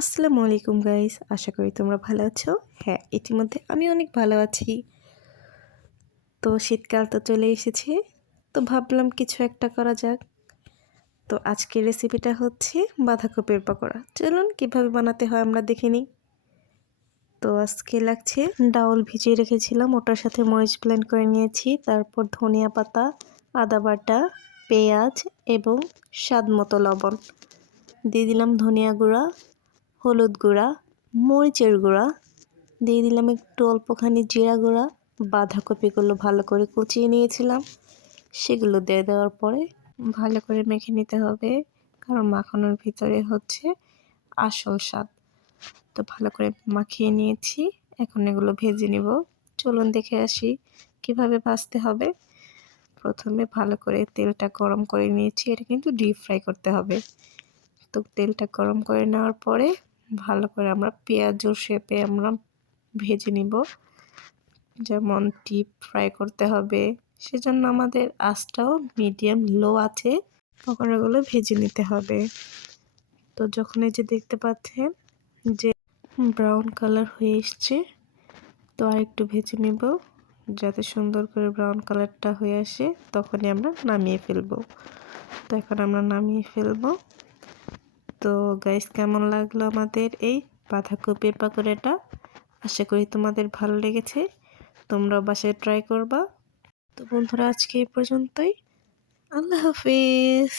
আসসালামু আলাইকুম গাইস, আশা করি তোমরা ভালো আছো। হ্যাঁ, ইতিমধ্যে আমি অনেক ভালো আছি। তো শীতকাল তো চলে এসেছে, তো ভাবলাম কিছু একটা করা যাক। তো আজকের রেসিপিটা হচ্ছে বাঁধাকপির পকোড়া। চলুন কিভাবে বানাতে হয় আমরা দেখে নিই। তো আজকে লাগছে ডাউল ভিজিয়ে রেখেছিলাম, ওটার সাথে মরিচ ব্লেন্ড করে নিয়েছি, তারপর ধনিয়া পাতা, আদা বাটা, পেঁয়াজ এবং স্বাদ মতো লবণ দিয়ে দিলাম, ধনিয়া গুঁড়া, হলুদ গুঁড়া, মরিচের গুঁড়া দিয়ে দিলাম, একটু অল্পখানি জিরা গুঁড়া। বাঁধাকপিগুলো ভালো করে কুচিয়ে নিয়েছিলাম, সেগুলো দিয়ে দেওয়ার পরে ভালো করে মেখে নিতে হবে, কারণ মাখানোর ভিতরে হচ্ছে আসল স্বাদ। তো ভালো করে মাখিয়ে নিয়েছি, এখন এগুলো ভেজে নিব। চলুন দেখে আসি কিভাবে ভাজতে হবে। প্রথমে ভালো করে তেলটা গরম করে নিয়েছি, এটা কিন্তু ডিপ ফ্রাই করতে হবে। তো তেলটা গরম করে নেওয়ার পরে ভালো করে আমরা পেঁয়াজের শেপে আমরা ভেজে নিব, যেমন ডিপ ফ্রাই করতে হবে, সেজন্য আমাদের আঁচটাও মিডিয়াম লো আছে পকোড়াগুলো ভেজে নিতে হবে। তো যখন এই যে দেখতে পাচ্ছেন যে ব্রাউন কালার হয়ে এসছে, তো আর একটু ভেজে নিব, যাতে সুন্দর করে ব্রাউন কালারটা হয়ে আসে, তখনই আমরা নামিয়ে ফেলবো। তো এখন আমরা নামিয়ে ফেলবো। তো গাইস, কেমন লাগলো আমাদের এই বাঁধাকপির পকোড়াটা? আশা করি তোমাদের ভালো লেগেছে, তোমরাও বাসায় ট্রাই করবা। তো বন্ধুরা, আজকে এই পর্যন্তই। আল্লাহ হাফেজ।